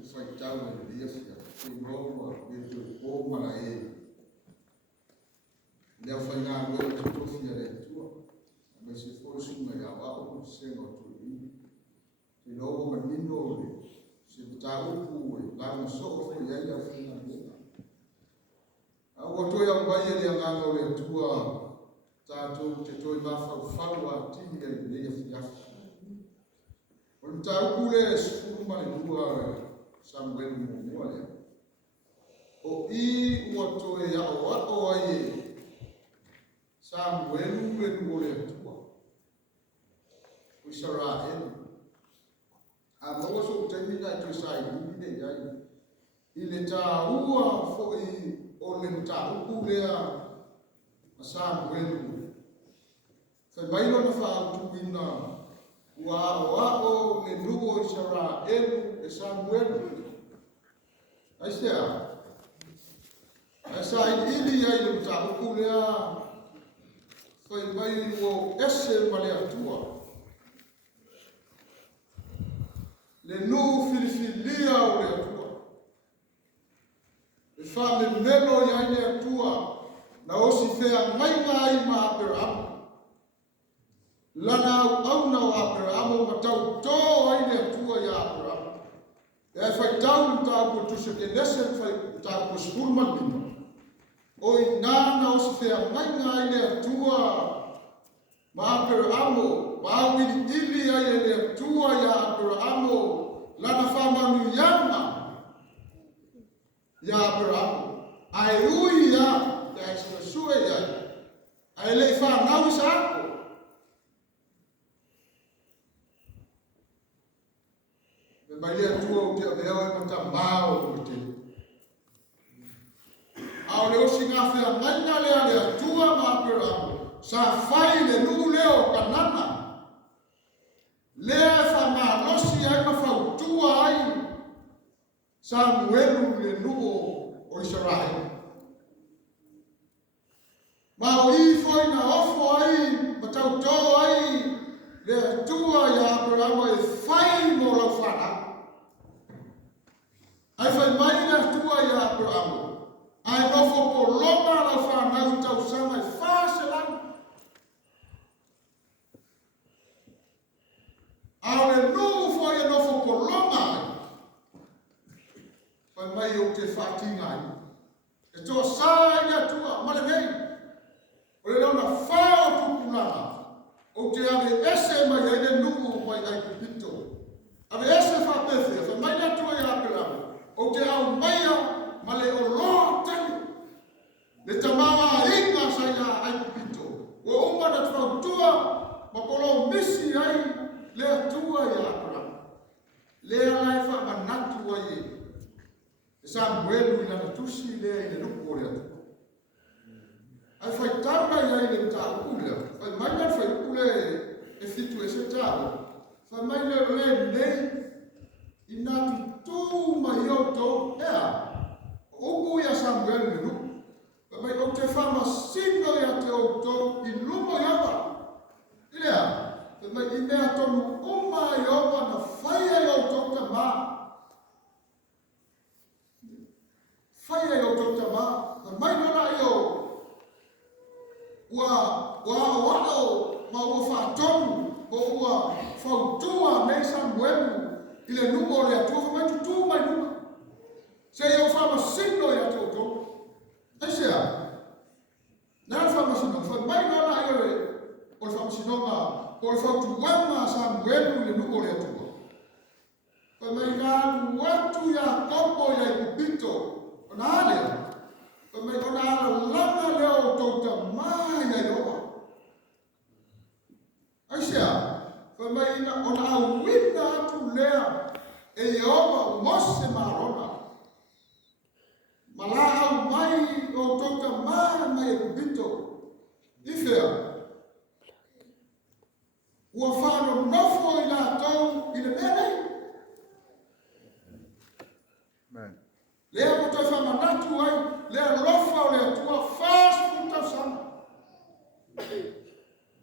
Faitau e Elias, que novo que o malae. Leo fai ngā rua ki tofia re tua. Me se foi sunga ya wa o se no tu i. Te novo manino le. Se ta upu e la na so fo ya ya fai ngā rua. A o to ya mai le ngā no le tua. Tātou te toi mawhau whaua tini e le ia whiafi. O ta upu le sifuru mai rua Samuel mo mua lea. O I ua toe ya o ai e Samuel le nuo le tua. O Israel. A maua so temi na tu sai ni ne yai. I le ta ua fo I o le ta upu lea a Samuel. Fa bailo na fa tu ina o le nuo Israel e Samuel. Aisea. Asa ili ai le ta upu lea fai mai o ese male atua. Le nu filifilia o le atua. E fa le melo ia le atua na osi fea mai ma Abraham. Lana au na o Abraham o matau tō ai le atua ia Abraham. E fai tau ta ko tu se ke lese fai ta ko spulman bino. O I nana osi fea mai le atua ma Abrahamo, ma wili ili ai le atua ia Abrahamo, lana whamanu yama ia Abrahamo. Ai ui ia, ia sue ia, ai le whanau sa ako. Me mai le atua o te aveo e mata mao o te. Ao leo singa whea maina lea le atua ma Abrahamo. Sa fai le nuku leo kanana. Lea fa malosi ai mawhautua ai. Samuelu le nuku o Israel. Ma o I foi na ofo ai, matauto ai, le atua ia Abrahamo e fai mo lau whana. Ai fai mai le atua ia Abrahamo. Ai nofo po loma lau whana u tau sama e whase lang. Ale no foi e nofo por longa. Fai mai o te whatinga ai. E tō sai a tua, male nei. O le launa whao tukulanga. O te ave ese mai ai le nuku mai ai kupito. Ave ese whapewhia, fai mai a tua i Abraham. O te au maia, male o loa tani. Le tamawa inga sai a ai kupito. O umana tau tua, mapolo misi ai. Le atua ia Abraham. Le alai wha manatu ai e. E Samuelu I lana tusi le i le nuku o le atua. Ai whai tauna ia I le ta ukule. Whai maina whai ukule e fitu e se tau. Whai maina le nei I natu tū mai o tō ea. Uku ia Samuelu le nuku. Whai mai o te whama sino ia te o tō I lumo iawa. Ilea. Mai I mea tonu uma I opa na whaia I o tōta mā. Whaia I o tōta mā. Na mai nona I o ua ma ua whaatonu o ua whautua nei Samuelu I le numo o le atua mai tutu mai numa. Se I o whamasino I a tōtō. E sea. Nā whamasino. Mai nona I o le whamasinonga o le whautuama Samuelu le nuko le atua. Pa mai ngā watu ia kopo ia I kupito. O nā alea. Pa mai o nā ala langa leo o tauta mai ia I oa. Aisea. Pa mai o nā awina atu lea e I oa mose marona. Mala au mai o tauta mai I kupito. Ifea. Ua whano nofo I nā tau I le menei. Lea mo toi whamanatu ai, lea lofa o lea tua fast futa sana.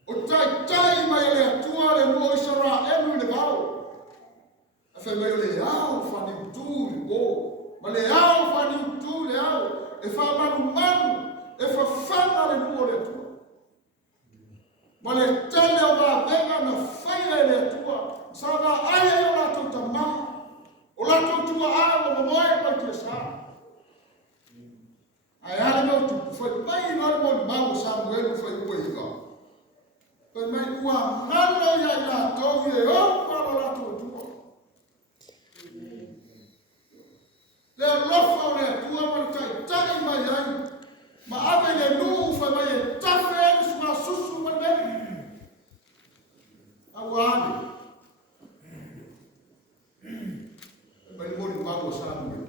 O tai mai lea tua le mua Israel I le vau. A whai mai o le au whani tu le au fa ni tu le au e fa manu e fa fanga le nuo le tua. Ma le tele o la venga na faia le tua sa va ai o la tu tama o la tu tua a o moe pa te sa. Ai ale no tu foi mai no mo mau Samuel foi poiga. Foi mai ua ngalo ya la to ye o pa la tu tua. Le lofa o le tua ma tai tai mai ai. Ma ave le nu foi mai tafe sua susu ma le. Awani. Mai mo ni mau Samuel.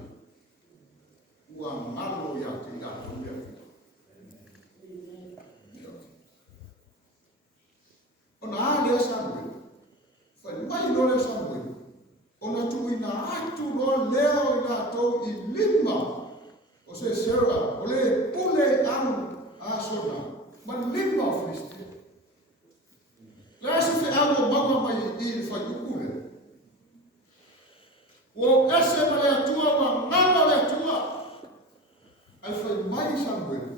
Ua ngalo ya te ya tu le. Ona ale Samuel. Foi mai no le Samuel. Ona tu ina atu no leo ina to I lima. O se sera, o le pule anu a sona. Ma lima o Filistia. Le ase fe awo mama mai I fa yukule. O ese ma le atua wa ngana le atua. Ai fai mai Samuel.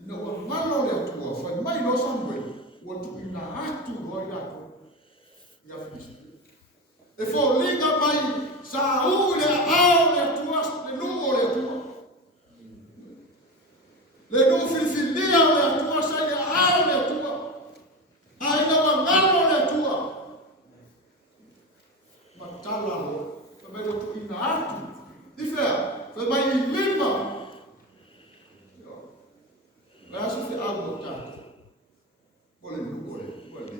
Ina wa ngana le atua. Fai mai no Samuel. Wa tu ina atu no ina to. Ia Filistia. E fo liga mai Saul le ao le atua le numo le atua. Le numo Filifinia le atua sa le ao le atua. Ai na wa ngana le atua. Ma tala lo. Mai o tu ina atu. Ifea. Fe mai I lima. Le asu fe au mo tatu. Ole nuko le. Ole.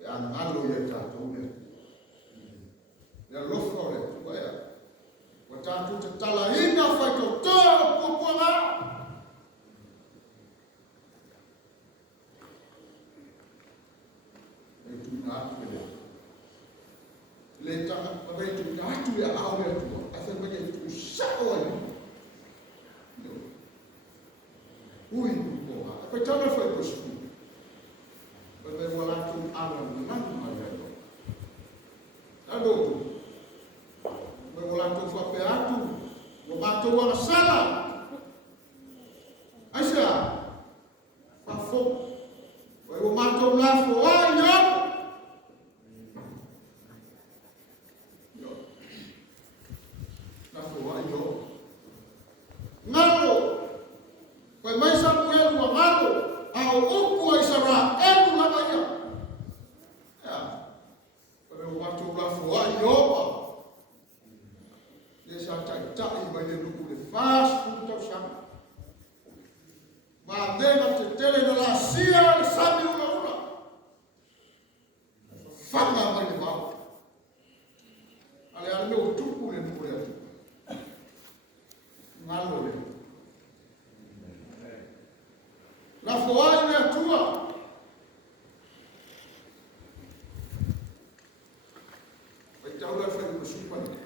E angalo ye tatu. Le lofa ole. Waya. Wa tatu te tala ina fai to toa pupuanga. E tu ina atu le. Le tanga pabai tu ina atu ya au le tua. Asa mai tu sao ai. Ui pupuanga. Pe tanga fai to sku. Pabai wala tu ala nang mai lo. Ado. Pabai wala tu fa pe atu. Wa mato wa sala. Aisha. Fa fo. Wa mato la fo ai yo. Ngalo, vai mais Samuel o amado, ao upo a Isara, elu na maia. Vai o mato lá fora, ioba. Deixa tai vai de lupo de faz, puta o chama. Vai dentro te tele na lacia, sabe uma. Fanga vai de mal. Ale meu tupo le no le. Ngalo le. La foai le atua. Vai tau le fai ko supa ni.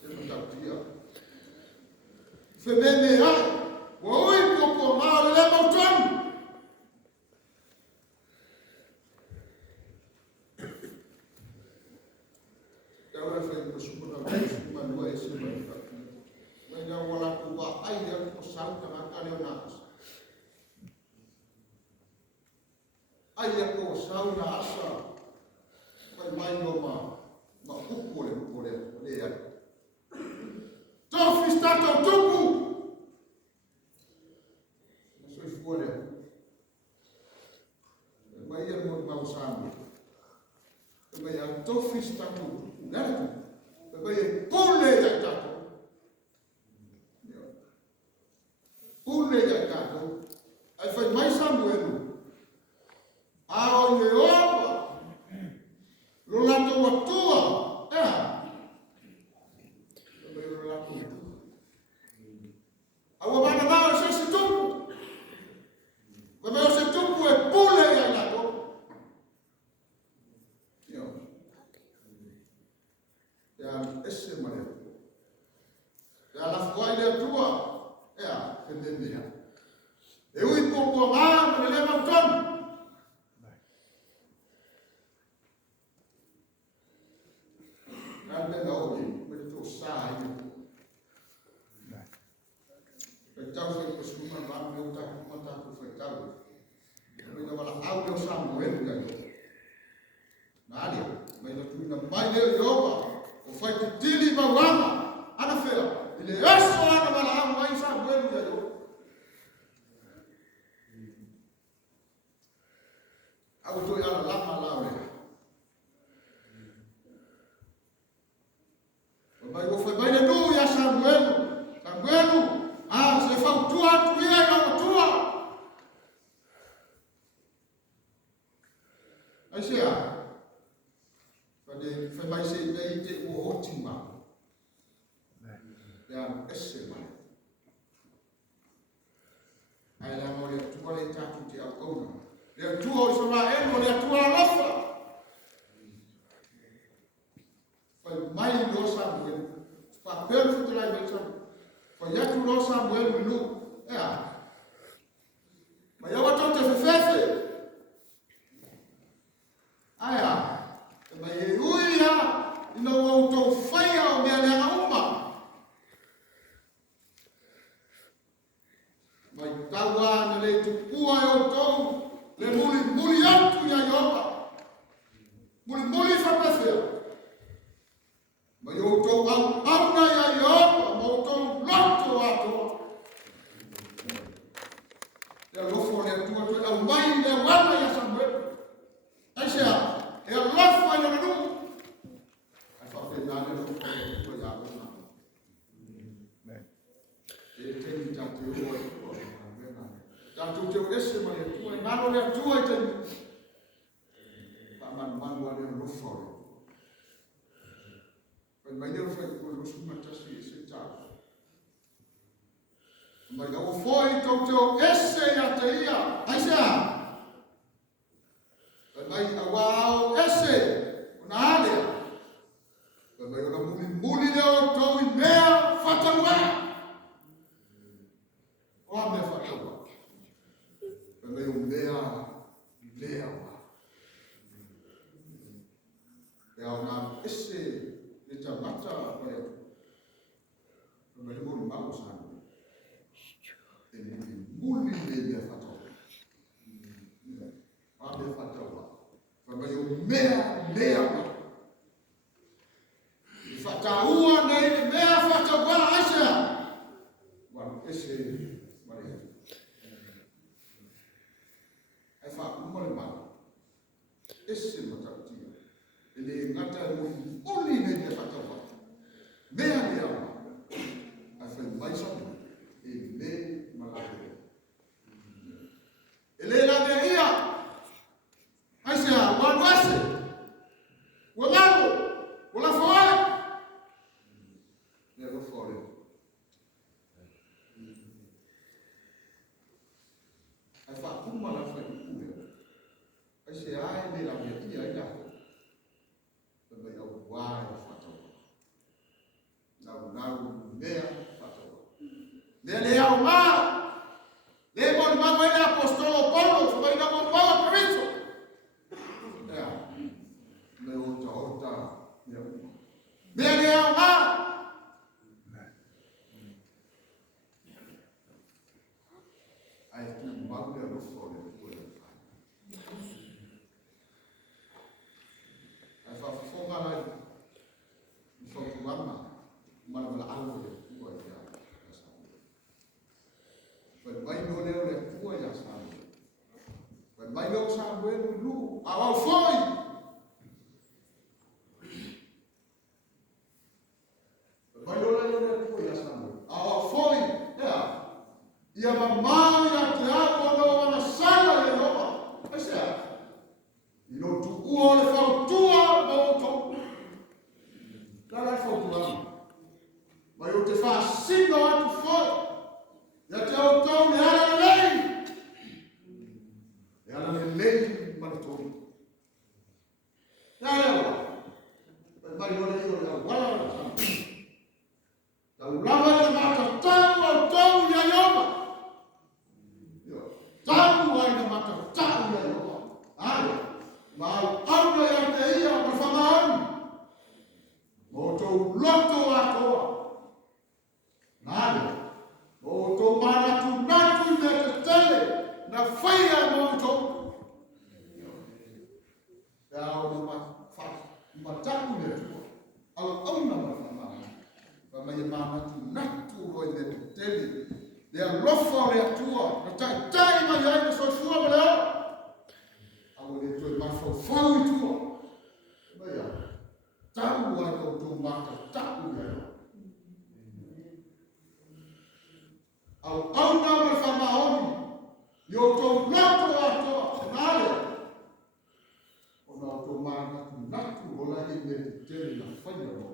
Se no tatia. Fe meme ai. Wa oi ko ma le mautan. Tau le fai ko supa na ma no e se ma. Vai na wala ko ba ai le ko salta ma ka le na. Ai ko sauna asa. Vai mai no ma upole le ya. Tofi stata tupu. Soi fuori. Mai mo ma usando. Vai a tofi stata tupu. Nada. Vai pole ya tato. Pole ya tato. Ai fai mai Samuel. Ao Yehova, lo lato watua, lo lato. Awa bana bao se tupu, kama se tupu e pule ya lato. Ya esse mare. Ya la foi le tua, fendemia. E ui popo ma le leva ton. benda o ni to sai ni tau se ko suma ba me uta ko ta ko fe tau me wala au yo Samuel ga na ali me no tu na mai le yo o fai te tili ma wama ana fera ile yeso ana wala au mai Samuel ga yo au to ya la ma la we mai o fai mai no ya Samuel se fa tua tu ia na tua ai sia fa mai se dei te o otima ya esse mai ai la mo le tua le ta tu te au le tua o so ma e mo le tua lofa fa mai lo Samuel fa per fu tra i ya tu lo Samuel minu ya ma ya wato te fefefe aya ma ye uia ina o to faia o me ale na uma ma tawa na le tu pua o to le muli atu ya yoba muli fa pefe ma yo to au na ya yoba mo to loto ato ya lofo le tu to au mai le wala ya Samuel aisha e lofo ile no afa fe na le lofo ko ya ko na e te ni ta te o ta tu te ese ma le tu na no le tu te pa man wa le lofo ma io fai quello su matasi se già ma io foi to esse ya te ia aisa mai awao esse una ale ma io la muli le to in mea fatwa o me fatwa ma io mea ya una esse ita mata apa ya kembali mau bagus sana ini muli dia fatwa ada fatwa kembali mea fatwa na ile mea fatwa aisha wa ese mari aifa kumole ma ese matati ile ngata muli dia fatwa mea dia afa mais e me malade ele la dia aisha wanwase wala fawai ne lo fore afa kuma la fa kuwe aisha ai ne la dia ila baba ya wai fatwa na mea fatwa le ao ma le bon ma vai apostolo Paulo vai na mão Paulo Cristo é me outra le ao ma ai tu mal le lo fore ai fa fonga la fo mama mala algo de tua ya pues vai no le tua ya sabe pues vai no sabe lu ao foi vai no le tua ya sabe ao foi ya mamá ya te hago no na sala de ropa esa y no tu le fa tua no to la fa tua ma eu te faço sigo atu foi ya te auto ne ala lei manato ya leo ma yo le digo ya wala la ulama le mata tanto auto ya yoma yo tanto ai na mata tanto ya yoma ma au ya te ia por favor mo to loto atoa. Nale, mo to mana tu natu me tele na faia mo to. Dao ni mataku le tu. Au na mafama. Kama yamana tu natu roi me tele. Dia lofa le tua, na tai ma yai so sua leo. Au le tu ma fau tua. Baya. Tahu ai ko tu mata tahu leo. Au na mafama oni. Yo to loto atoa. Nale. Ona to mana tu natu rola me tele na faia mo.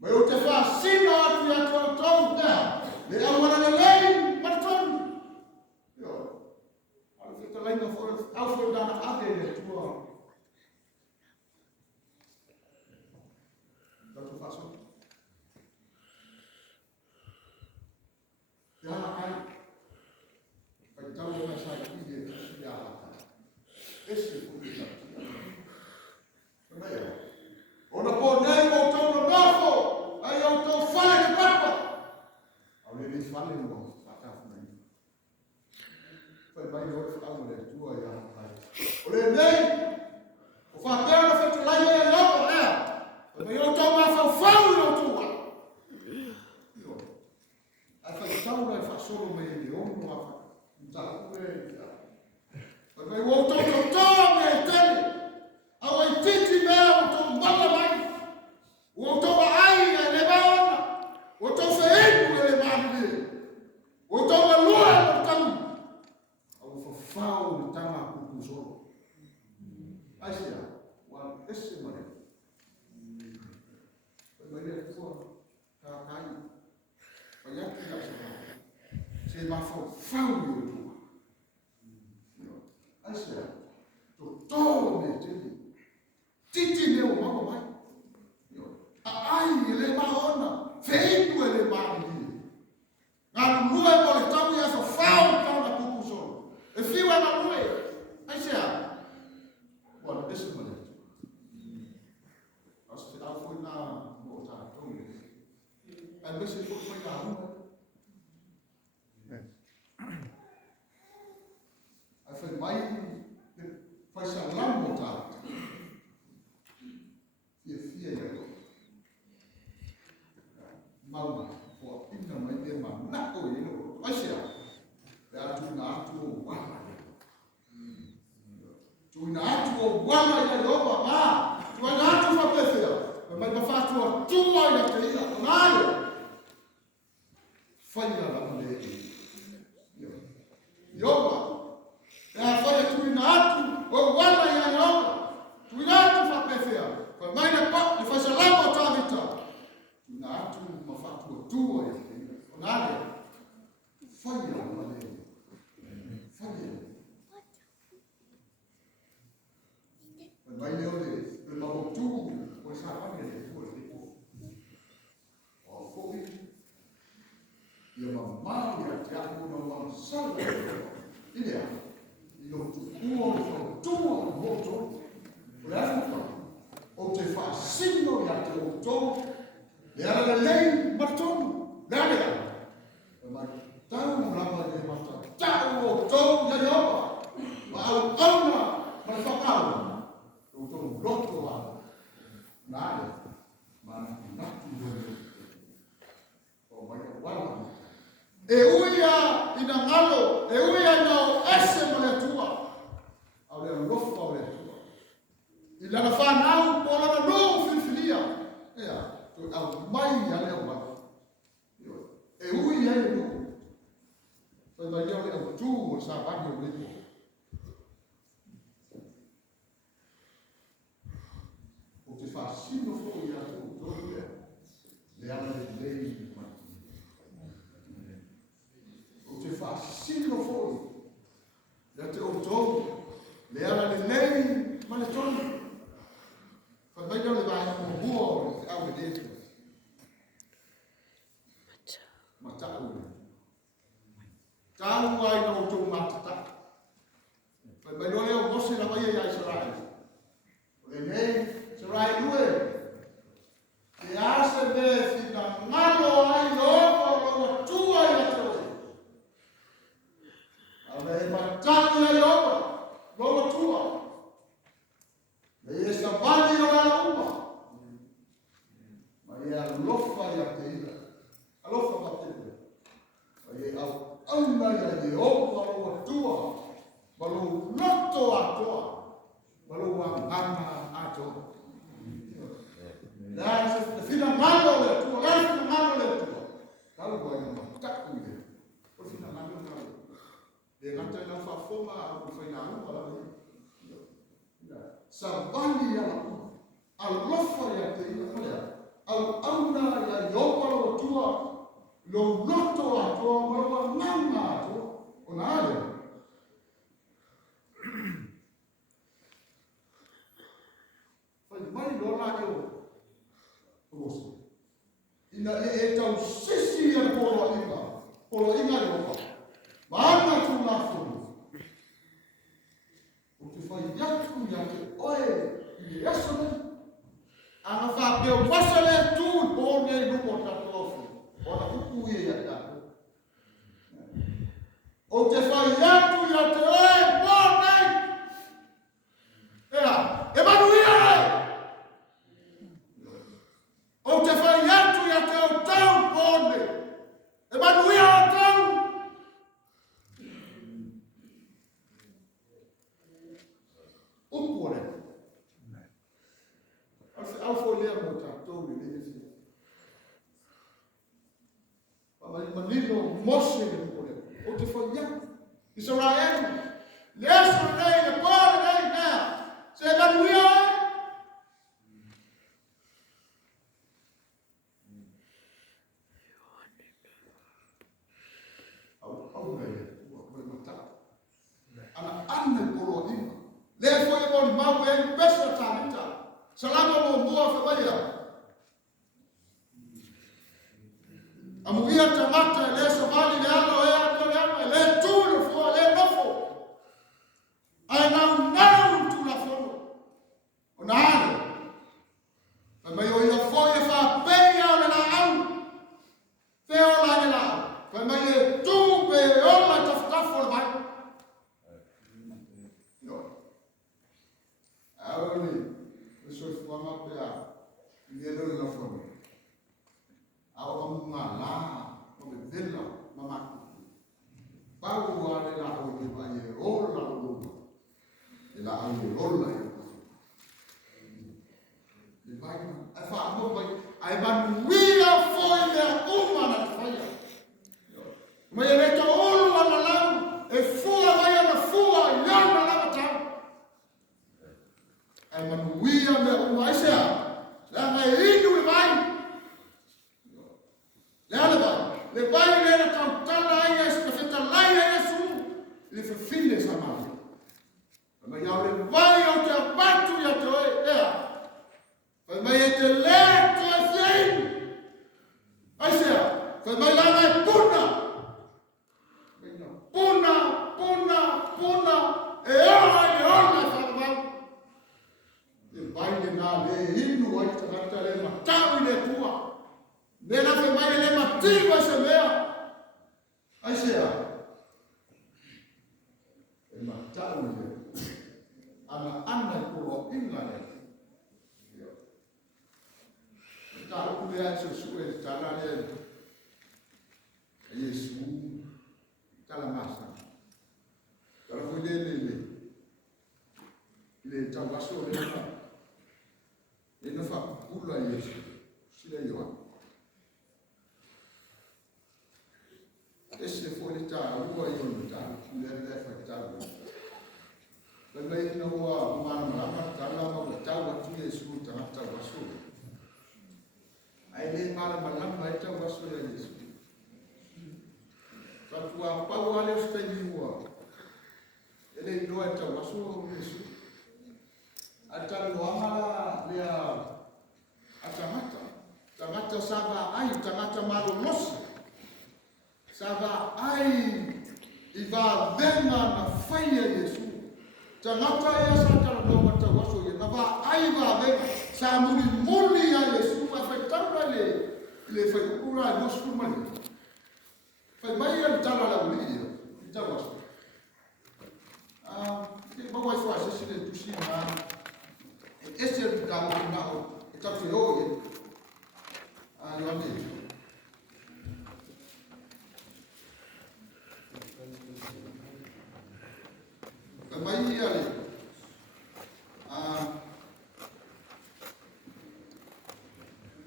Mas eu te faço assim, ó, que eu estou né? Ele é uma lei, mas todo. Eu, olha, fica lá ainda fora, ao fora da área, tua. Então tu faço. Já cai. Então eu vou sair aqui de já. Esse foi o que também é. Ona ponei voltou no novo, aí eu estou fora de papa. Ao ele fala em novo, tá também. Foi bem eu ficar mulher tua e a rapaz. Olha nem, o papel não foi lá e ele não, né? Mas eu estou mais fofão e eu tua. Aí foi tão bem passou no meio de ombro, não tá com ele. Mas eu voltou me tele. Ao ititi mea o mbala mai. O to ai le baona. O to feiku le mani. O to lua o tam. Ao fafau le tama kukuzo. Asia, wa esse mare. Vai le tua ka kai. Vai aqui na sala. Se ma fafau le tua. Asia, to me tele. Titi leo mambo mai. Ai ele maona, feito ele mani. Na lua pole tamu ya so fau kama kukuso. E fiwa na lua. Aisha. Bora, deixa eu falar. Acho que ela foi na volta tão. Aí você foi na rua. Aí foi mais faz salam voltar. Mau for in the mighty man, not go in. I shall. They are to not to one. To not to one I know, ma. To not to my pleasure. But my fat to two I have to eat. Nine. Fire on the Yoga. They are fire to not to one I know. To not to my pleasure. But my part, if I shall love or target. Na atu mafatu tua ya nale fanya wale fanya mai leo de na botu o sa fanya de tu de ko o foi ya mama ya tiago no wan sala ile ilo tu o tua boto la o te fa signo ya te o era la lei marton, nada. Mas tão lama de marton, tão tão de yoga, mas alma, mas facau, o tão loto lá, nada, mas nada de o mais guarda. Eu ia inangalo, eu ia não esse maletua, ao le lofa ao le tua. E lá na fanau, por lá no filfilia, au mai ya le wa e ui ya le no so da yo le tu sa ba yo le o te fa sino fo ya tu do le ala le o te fa sino fo ya te o to le ala le ma le ton fa ba yo le ba mo buo au le Tahu ai no tu matata. Fa ba no le o bosi na mai ai Israel. Le whali ia la ua. Al lofa ia te ina whalea. Au auna ia iopala o tua. Lo loto atua, marua nanga atua. O na ale. Whai mai lona e o. O mosi. Ina e tau sisi ia polo inga. Polo inga i opa. Maana tu la funu. O te whai yatu ia te oe i esone. Ana whapeo masale tu o nei lupo tatofu. Ona uku ia ia tātou. O te whai yatu ia te oe o nei. Ea, e manu ia ei. O te whai yatu ia te o tau o nei. E manu ia o tau. Uku o nei. Au foi lea mo tātou ni nei si. Pama i manino mose ni mo lea. O te whai yatu. I sa rai atu. Lea sa nei, le pōra nei nea. Se manu ia ei. Au nei, ua mata. Ana ane polo inga. Lea foi e moni mau e ni pesa tāmita. Salama mo mua whamaia. Amuia tamata e le savali le ano e ano le ano e le tūru fua le nofo. Ai nau tu la fono. O na ale. Whamai o ia foi e whapei au le la au. Wheo la le la au. Whamai e tū pe e ola tafutafo le mai. Au ni. Soi fuanga pea ia no la fono. Au amunga la o me vela mama. Pau wa le la o ni vai e ola o. E la o ni ola e. E vai a fa mo vai ai ban wia foi le uma na faia. Ma e le to ola na la e fua vai na fua ia na la tau. Ai manuia me o aisea. La mai inu e vai. Le vai le na tau tala ai es ka feta lai ai su. Le fe fine sa mai. Ma ia le vai o te abatu ia te oe ea. Fai mai e te le to e fein. Aisea. Fai mai lana e puna. Puna, puna, puna. E oa e ona sa mai. E vai le nā le inu ai tangata le matau i le tua. Le la fe mai le matiu ai se mea. Ai sea. E matau i le. Ana i kuro inga le. E tā uku le ai se su e tala le. E Yesu. Tala masa. Tala fui le le. Le tau aso le ma. E na fa kula Yesu. Sila yoa. Esse foi le ta rua i onu ta. Le le fa ta. Le le no wa ma ma ta la ma ta wa tu Yesu ta ta aso. Ai le ma ma mai ta aso le Yesu. Fa tua pa wa le sta ni wa. Ele no ta aso Yesu. Ata lo amala lea atamata. Tamata sava ai, tamata malo losi. Sava ai, i va venga na faia Yesu. Tamata ia sa kara no mata waso ye. Na va ai va venga. Sa muli a Yesu. A fai tara le fai kukura e nosu kumani. Fai mai ia tara la uli ia. I ta waso. Mawa i fwa se sile tusi na. Esse é o carro que não está feio. Eu amei. Mas ali,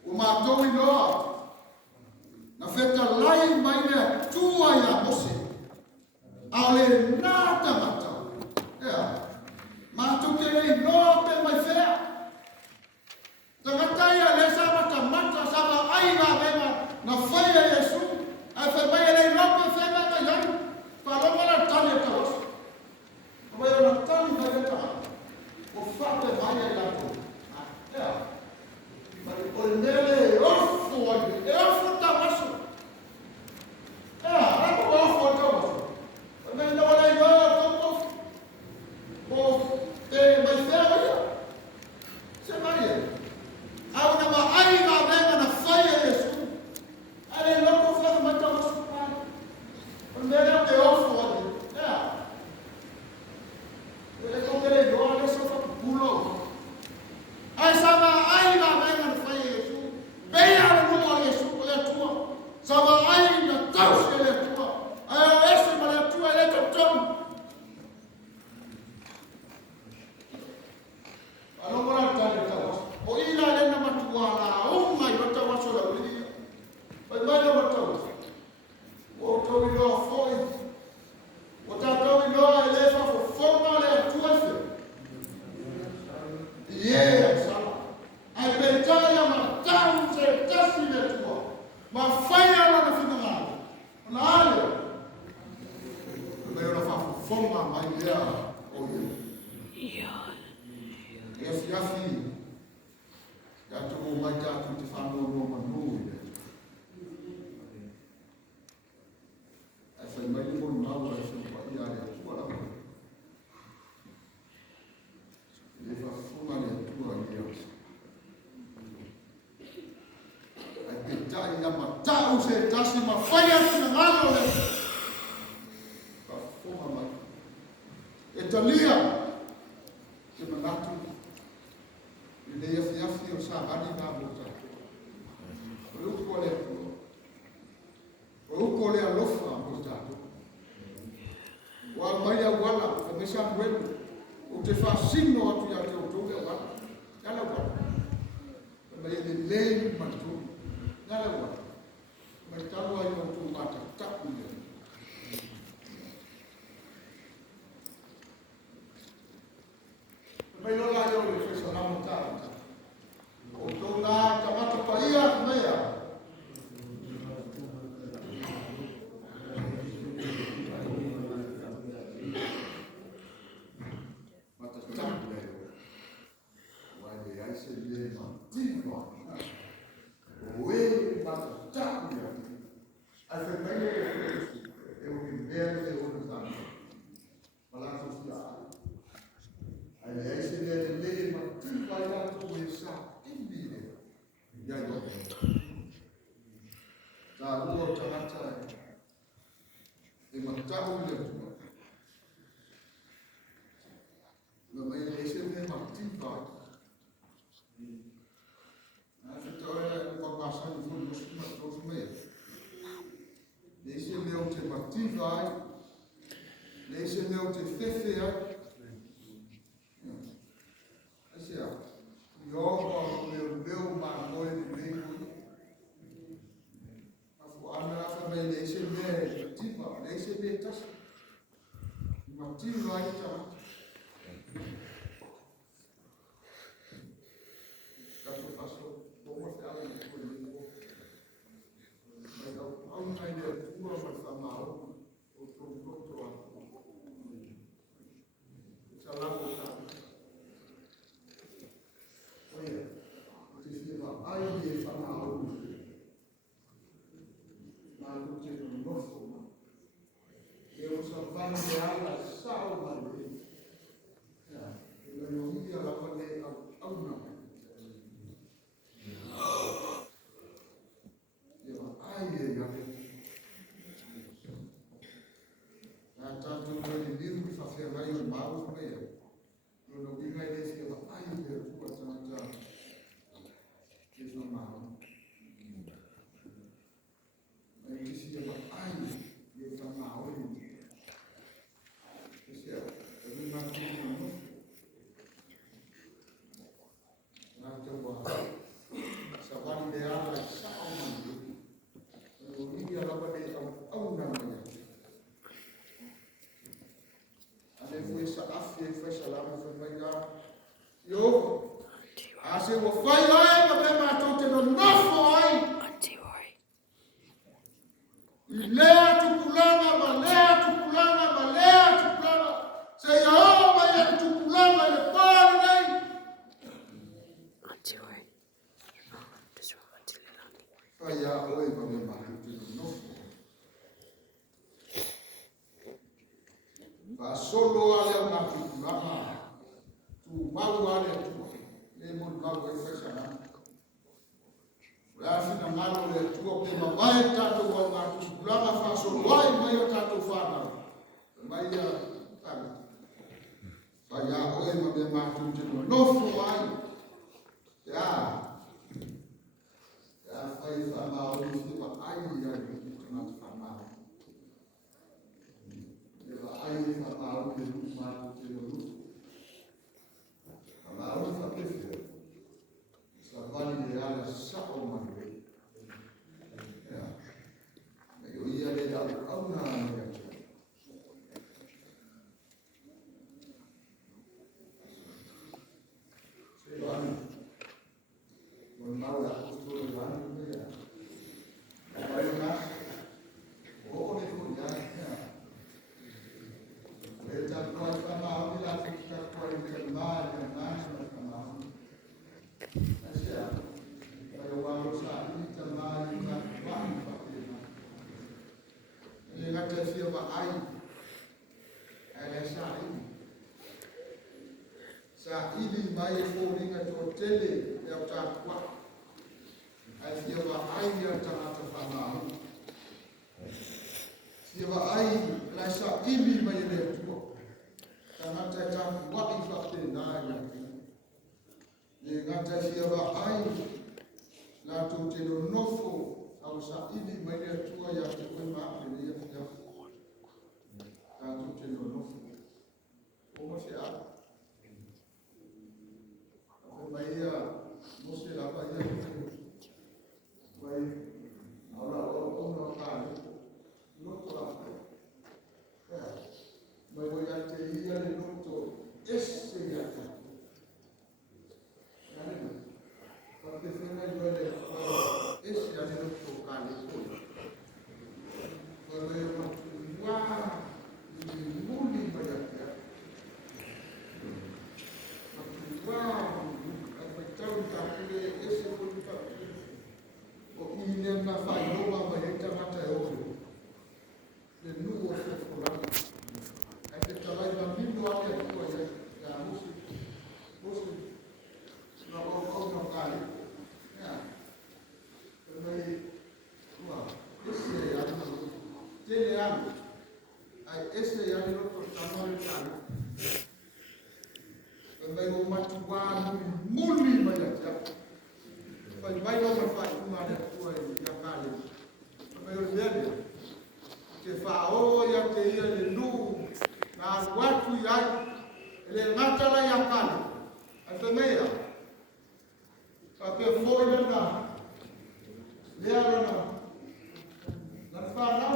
o matou e nó na festa lá em Maia, tua ia você. Ale nada matou. Matou que ele não tem mais fé. tasi le tua. Ma fai ala na whinanga. Na ale. Mai ora whafonga mai lea o ia. Iafi. Ia tuku mai tātu te whanoro manu i le. Ai whai mai le monu maua e whenua i ale atua la. Le whafonga le atua i lea. Ai te tai ia matau se tasi ma whai atu na ngalo le. Whafonga mai. E talia. Te manatu. Le iafi o sa ani na bota. O uko le atua. O uko le alofa bota. Wa mai a wala, ka me sa mwenu. O te whasino atu ia te otoge wala. Yala wala. Ka mai le lei matu. Yala wala. Mai talu ai o tu mata. Tapu le. Mai lola yo le fesa na mutata. O tōna tamata paia mea. Mata tapu leo. Wai le aise le mantima. O e mata tapu leo. Ai fe mai e o ki mea le o na tana. Malako fia. Ai le aise le mantima ia tu e sa. Ya yo. Ta ruo tangata e matau le tua. Na mai le se me matimba. Na se toe ko pasa ni fu no sima to me. Le se me o te matimba. Le se me o te fefe ai. Asia. Yo ko leo ma moi ni ni. Afu ana fa me le se me tipa, le se me tas. Ma tipa ai ta. Kato paso, como te ala ni ko ni ko. Mai au mai le tua ma fa mau o to a. Salamo ta. Ai e whanau nā luce no nofo e o sa whange ala sao mare e la yongia la wane au na e wa ai e yare nā tātou mani niru ki whawhiangai o mau mea no no wingai lesi e wa ai e tua tātou es normal. Aí que se chama ai, e está na hora. Esse é o matrimonio. Na tua sabana ideal é salma. O dia lá vai ter ao na manhã. Ale foi essa afia foi salama foi vai dar. Eu Ase wo fai ai ma pe ma to te no nofo ai. Lea tu kulanga ma lea tu kulanga ma lea tu kulanga. Se yo ma ya tu kulanga le pale nei. Fai ya oi ma me ma te no nofo. Va solo ale na tu kulanga. Tu mau ale tu. Le mon mau e fai sana. Rafi na malo le tua pe ma vai tato wa ma tu blanga fa so vai mai o tato fana. Mai ya taga. Fa ya oi ma be ma tu te no fo vai. Ya. Ya fai fa ma o ni fa ai ya ni na fa ma. Ya ai fa ma o ni ma tu te no. Ma o fa pe Savani de ala sao mare. Ya. Eu ia le dar au na ya. Se Asia, pada orang saat ini temai nak buat pakai. Ini kata siapa ai, saat ini. Saat ini mai folding atau tele yang tak kuat. Siapa ai yang tak terfaham. Siapa ai rasa ini mai lepas. Tangan cakap buat pakai naya. Ye ngata siapa ai la tu te no nofo au sa ili mai le tua ya te koe maa le ia te au. La tu te no nofo. Omo se a. Ape mai ia mo se la pa ia te mai aura o no kane. Loto la pa. Mai voi ate ia le loto esse ia te. Porque se não é esse já não tocar nesse coisa. Quando eu não uau, muito para cá. Uau, foi tão rápido esse foi para. O que nem na faz nova vai entrar na terra. De novo se for. É que trabalha na vida até coisa. Já música. Não não cai. Esse ano eu estou chamando de ano. Eu vou matuar muito mais já. Vai não vai uma da tua já cara. Eu vejo que fao ya te ia le lu na watu ya le ngata la ya kana. Atemea. Pape foi na Learna. Na fala.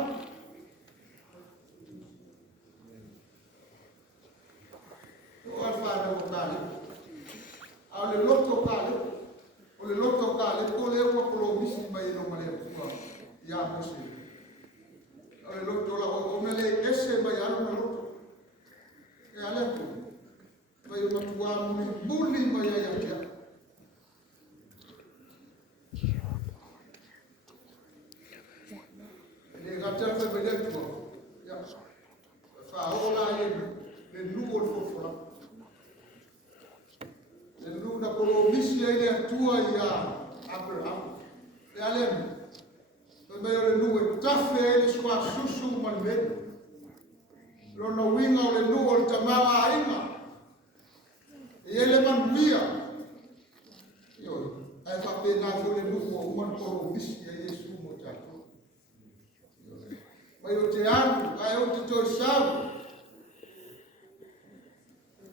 O alfada o cale. Ao le loto cale. O le loto cale ko le ko pro misi mai no male tua. Ya mosi. Ao le loto la o mele esse mai ano na loto. E ale ko. Vai o matua muli mai ya ya. Ngata fa beletwa ya fa ola le nuo fofora le nuo na ko misi ile tua ya Abraham le alem me le nuo tafe ile swa susu manwe lo no winga le nuo tamawa ainga ile manbia yo ai fa pe na fo le nuo man ko misi ile su motato. Vai o te amo, vai o te tō sau.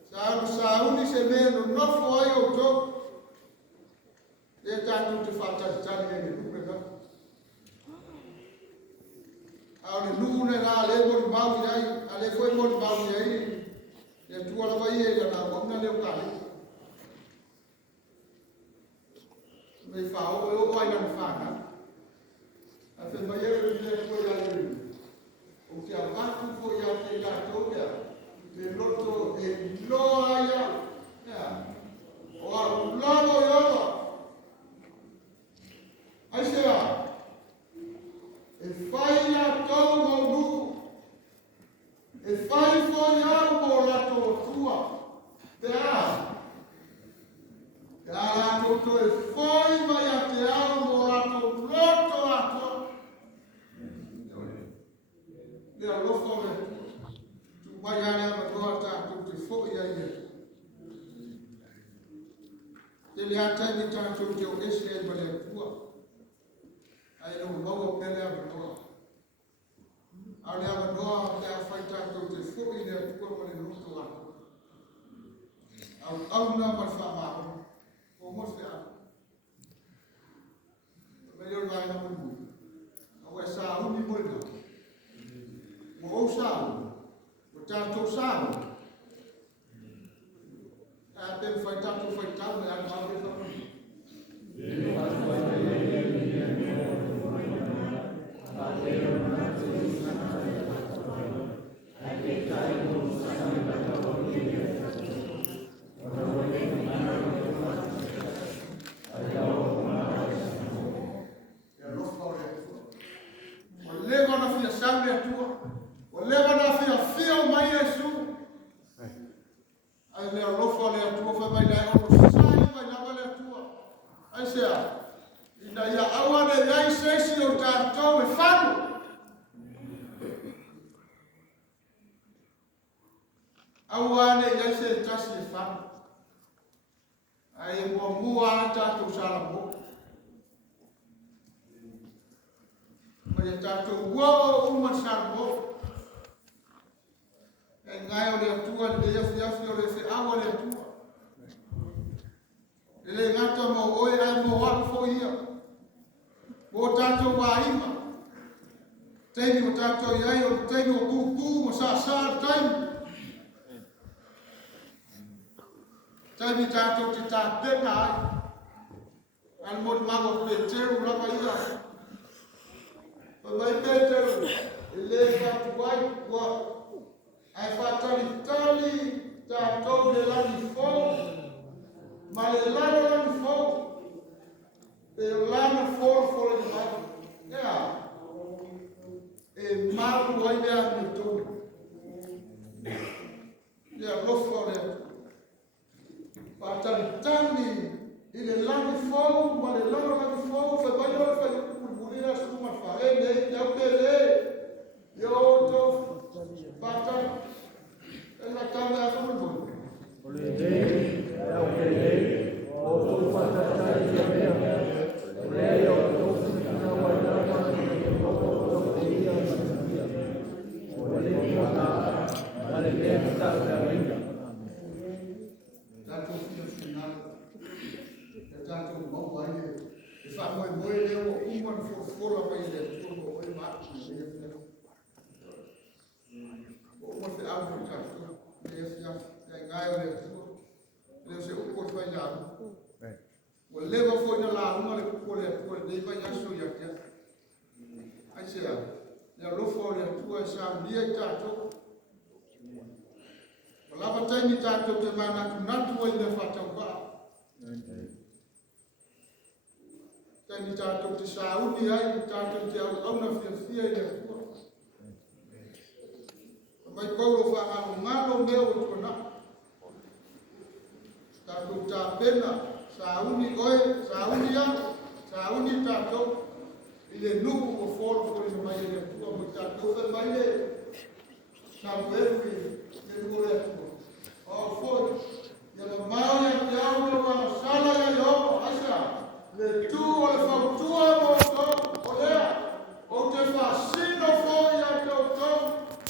Sau ni se meno, nofo ai o tō. E tātou te whātari e me nupe ka. Ao le nune nā le mori maui ai, a le foi mori maui ai. E tuala vai e ka nā wamna leo kare. Mei whao e o ai nani whāna. A te mai e le koe ai e o que a vacu foi a te la toda te loto e loaya o a lavo yo ai sea e fai la tomo nu e fai foi algo la tua te a la toto e foi vai a te algo la loto a le alofo le tu mai ale ma doa ta tu te fo ia ia te le ata ni ta tu te o ese e bale tua ai no logo pele a doa ale a doa te a fai ta tu te fo ia tua mo le luto a au na ma fa ma o mo se a melhor vai na mundo o essa uni mo le o sao, o tātou sao. A te whai tātou whai tāu e anu hawe whakoni. Thank you. Awane ia se tasi e whana. Ai e mua ana tātou salamo. Ma ia tātou ua uma salamo. E ngai o le atua le afi o le se awa le atua. E le ngata mo oe ai mo wako fo ia. Mo tātou waima. Teini o tātou iai o teini o kuku mo sa taini. Taimi tātou te tātena ai. Al mo mago Peteru lava ia. Mai Peteru, ele tātou ai kua. Ai whātali tātou le lani fōu. Ma le lani fōu. E lana fōu le mai. Ea. E maru ai mea me tōu. Ea lofo le atu. Whātali i le lani fōu, ma le lani fōu, whai mai ora whai kurkurina suma whae, nei, iau te le, iau tō, whātali, e la kāme a whamurmoni. Ole nei, iau te le, o tō whātali i a mea, ole o tō whina wainama, o tō te ia ia, ole whana, ma le mea tātou ringa. Tātou whina whina. Tātou mau ai e whamoe leo o umana whora mai le tōko o e mātu e e o umana te amu i tātou e e whia e ngai o le tōko leo se uko te whaina amu o lewa fōina la unga le kuko le tōko le nei vai aso i a kia ai se a lea lofo le tōko e sa unia i tātou o lava taimi tātou te mana natu ai le whatau wā Tani tātou te sauni ai, tātou te auna whiawhia i atua. Mai kauro whangaro ngaro meo i tōna. Tātou tā pena, sauni oe, sauni a, sauni tātou. I le nuku o whoro kore mai i atua, mo tātou e mai le. Tātou e le kore atua. O whore, ia la maia te auna wa sala ia i opa, asa. Le tu o le whautua mo tō, o lea, o te whasino fōi a tō tō,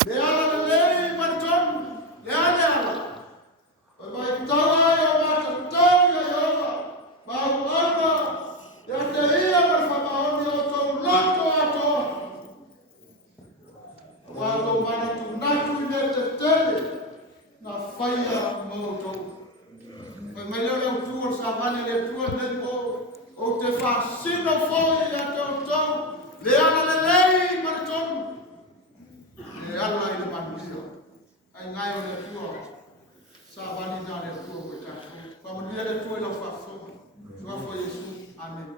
le ala le lei manton, le ala. O mai tawa i o mata tau i a iova, ma o alma, e a te ia ma whamaoni o tō loto a tō. Wa tō mana tu natu i ne te tele, na whaia mo tō. Mai leo leo tua sa vane le tua ne o, o te whasino fōi a tō tau, le ana le lei maratonu, le ala i le manuia. Ai ngai o le tua, sa vani nā le tua koe tātou. Pamanuia le tua i lau whafo, tua fo Yesu, amen.